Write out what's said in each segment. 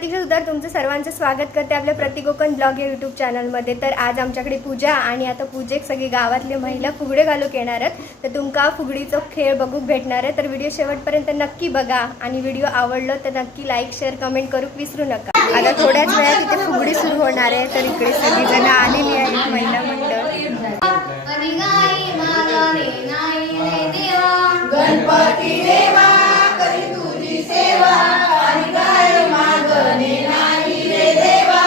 प्रतीक्षा सुतार तुमचं सर्वांचं स्वागत करते आपल्या प्रतिकोकण ब्लॉग या यूट्यूब चॅनलमध्ये। तर आज आमच्याकडे पूजा आणि आता पूजेक सगळी गावातली महिला फुगडे घालूक येणार आहेत। तर तुमका फुगडीचा खेळ बघूक भेटणार आहे। तर व्हिडिओ शेवटपर्यंत नक्की बघा आणि व्हिडिओ आवडलं तर नक्की लाईक शेअर कमेंट करूक विसरू नका। आता थोड्याच वेळात इथे फुगडी सुरू होणार आहे। तर इकडे सगळी जण आलेली आहेत महिला मंडळ। गणपती देवा करी तुझी सेवा आणि काय मागणे नाही रे देवा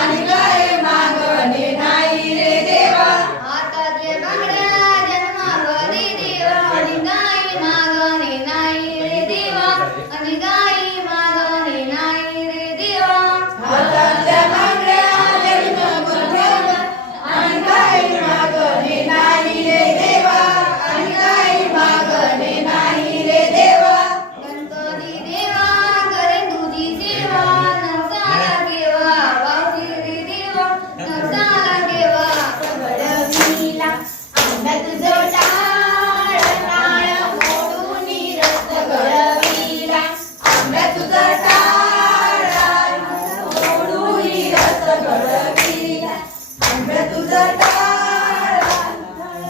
आणि काय मागणे नाही रे देवा हातातले बांगड्या जन्मावरी देवा आणि काय मागणे नाही रे देवा आणि काय मागणे नाही रे देवा हातातल्या बांगड्या जन्मावरी आणि काय मागणे नाही रे देवा आणि काय मागणे नाही रे देवा गणपती देवा करे तुझी सेवा नवसाला देवा वासी रे देवा नवसाला देवा घडविला अंगात जोडाळ टाळ मोडून रक्त घडविला अंगात जोडाळ मोडून रक्त घडविला अंगात जोडाळ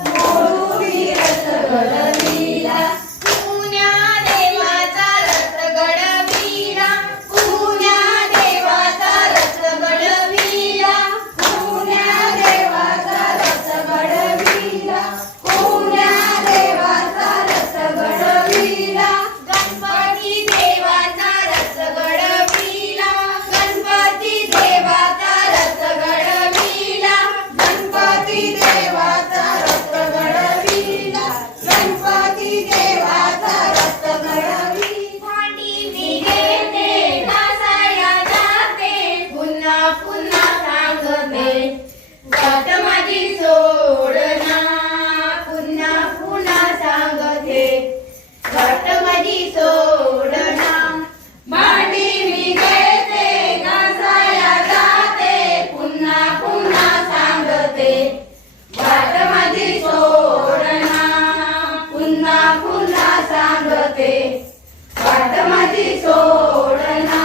मोडून रक्त घडविला पुण्या देवाचा रक्त घडविला पुण्या देवाचा रक्त घडविला पुण्या देवाचा रक्त घडविला पुण्या देवाचा रक्त घडविला गणपती देवाचा रक्त घडविला गणपती देवाचा रक्त घडविला गणपती देवाचा रक्त घडविला गणपती देवाचा रक्त घडविला भांडी मी घेते घासाया जाते पुन्हा पुन्हा सांगते वाट माझी सोडना पुन्हा पुन्हा सांगते वाट माझी सोडना भांडी मी घेते घासाया जाते पुन्हा पुन्हा सांगते वाट माझी सोडना पुन्हा पुन्हा सांगते वाट माझी सोडना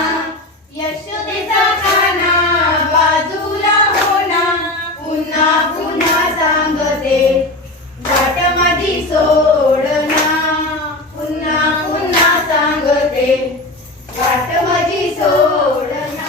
यशोदेचा काना बाजूला होना पुन्हा पुन्हा सांगते वाट माझी सोडना पुन्हा पुन्हा सांगते वाट माझी सोडना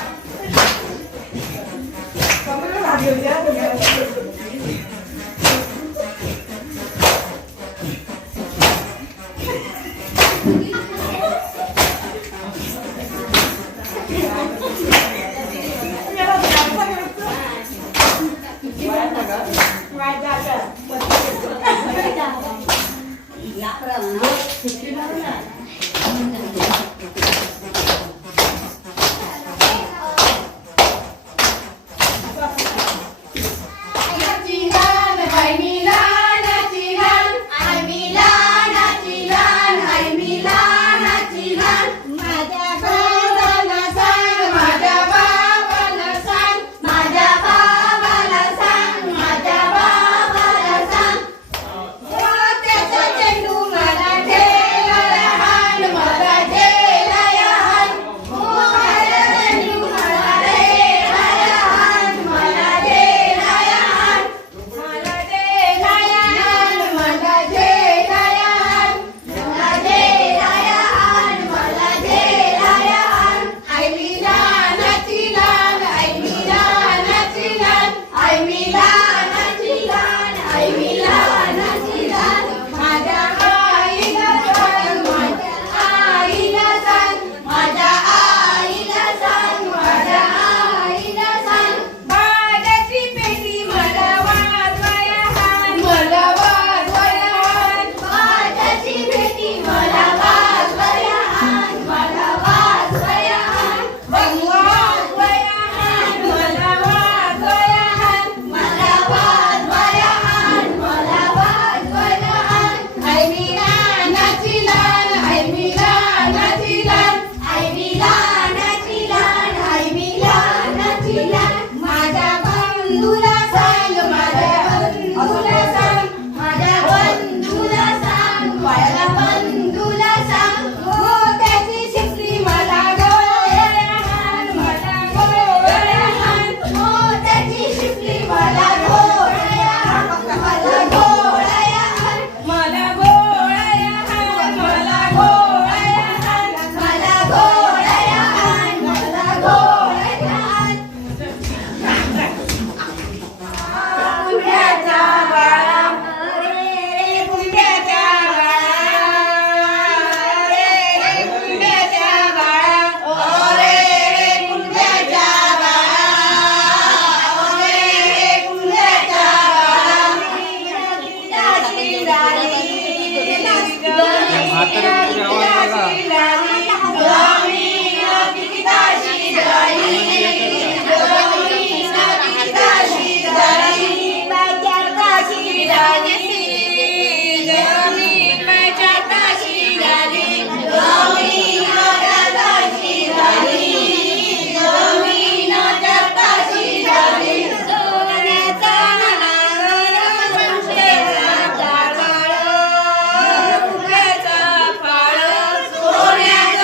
सोन्याचा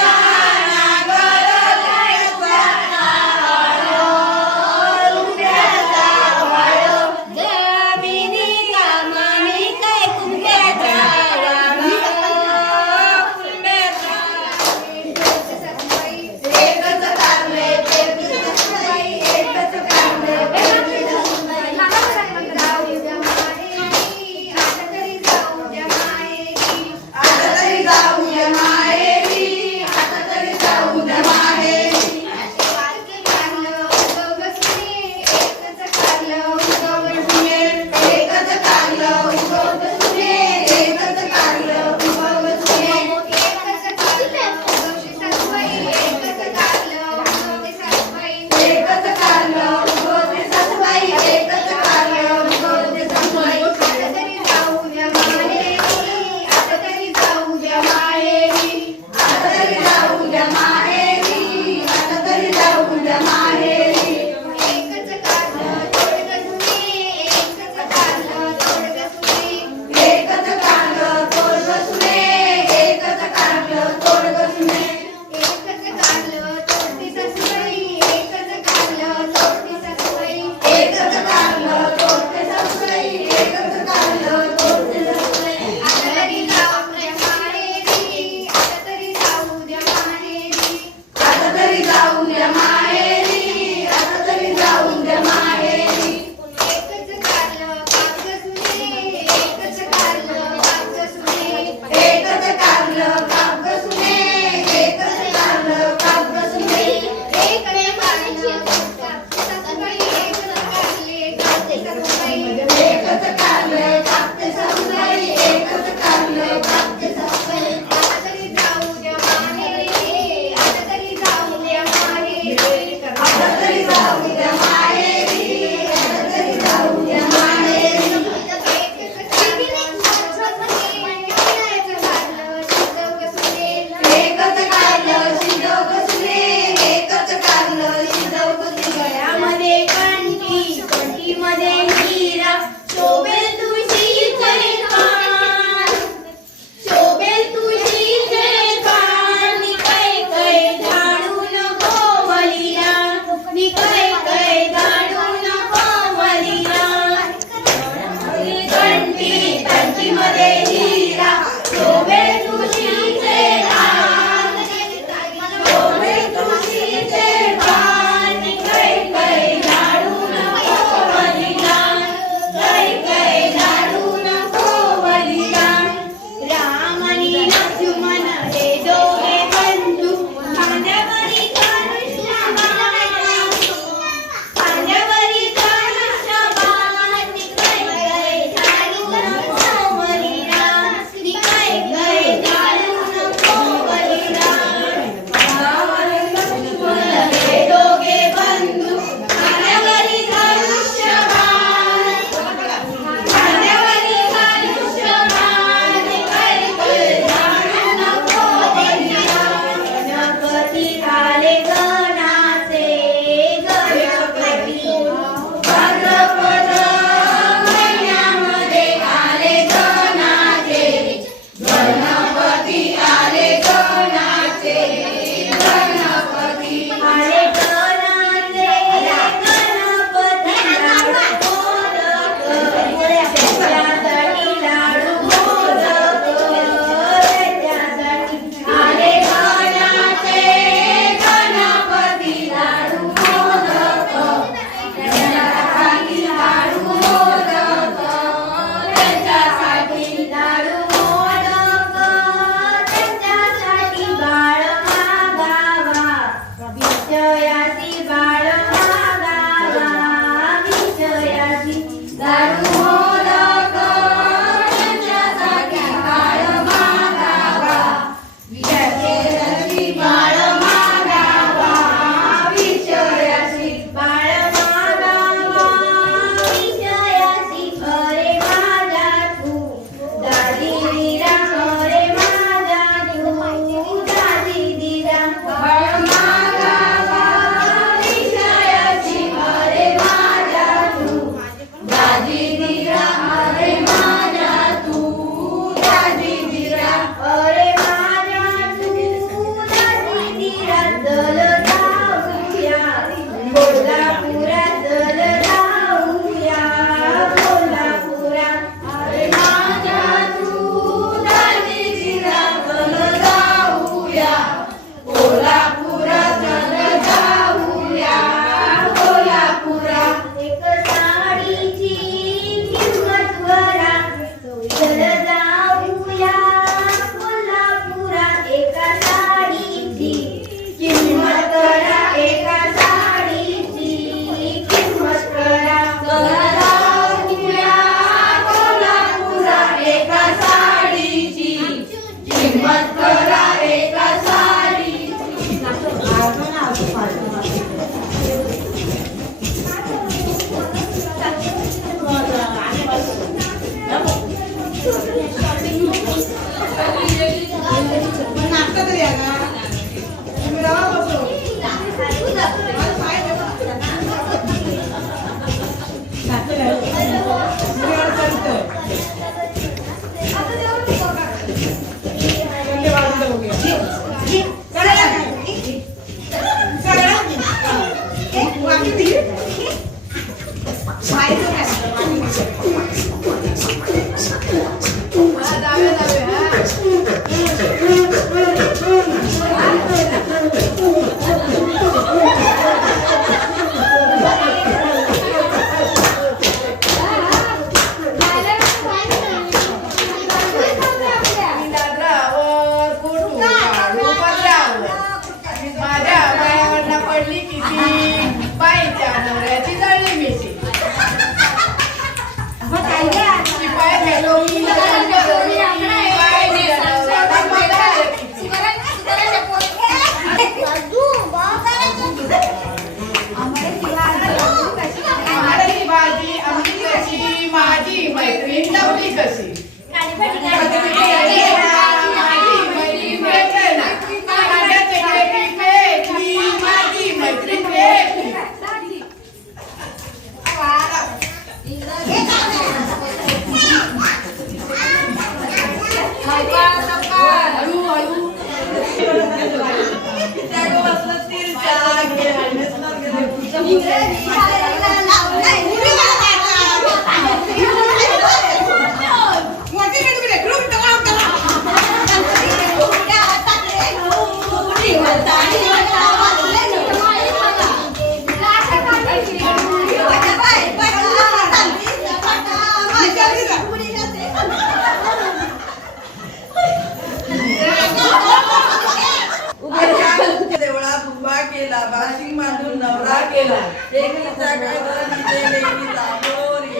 देवळात उभा केला बाशिंग बांधून नवरा केला लेकीचा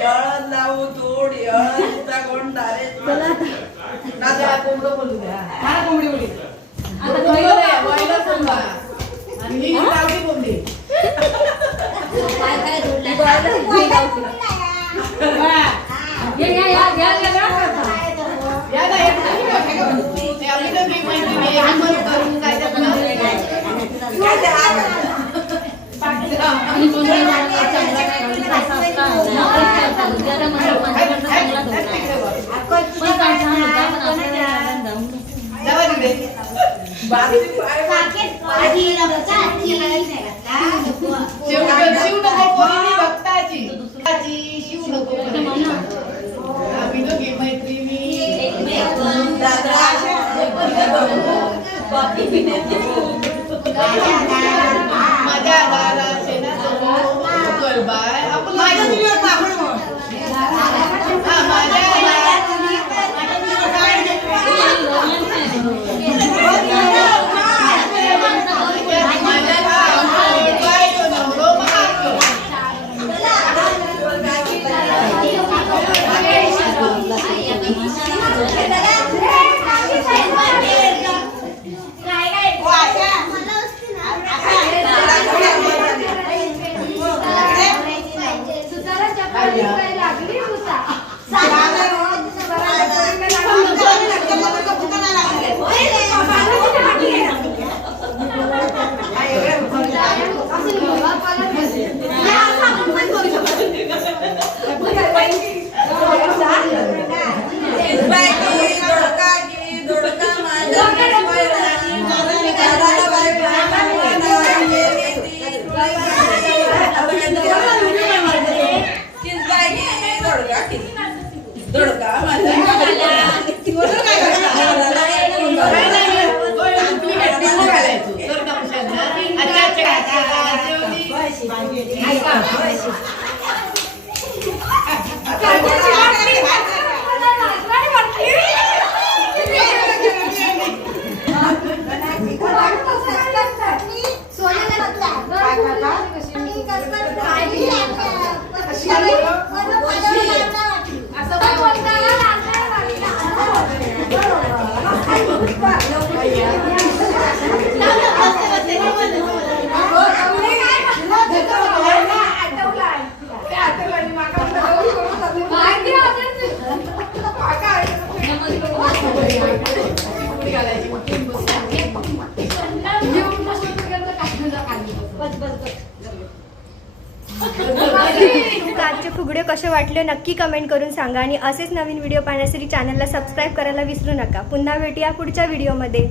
हळद लावू तोड हळदीचा कोण तारे बोलू द्या कोंबडी बोली आणि बोलली तुमका आजचे फुगडे कसे वाटले नक्की कमेंट करून सांगा आणि असेच नवीन व्हिडिओ पाहण्यासाठी चॅनलला सबस्क्राईब करायला विसरू नका. पुन्हा भेटूया पुढच्या व्हिडिओमध्ये.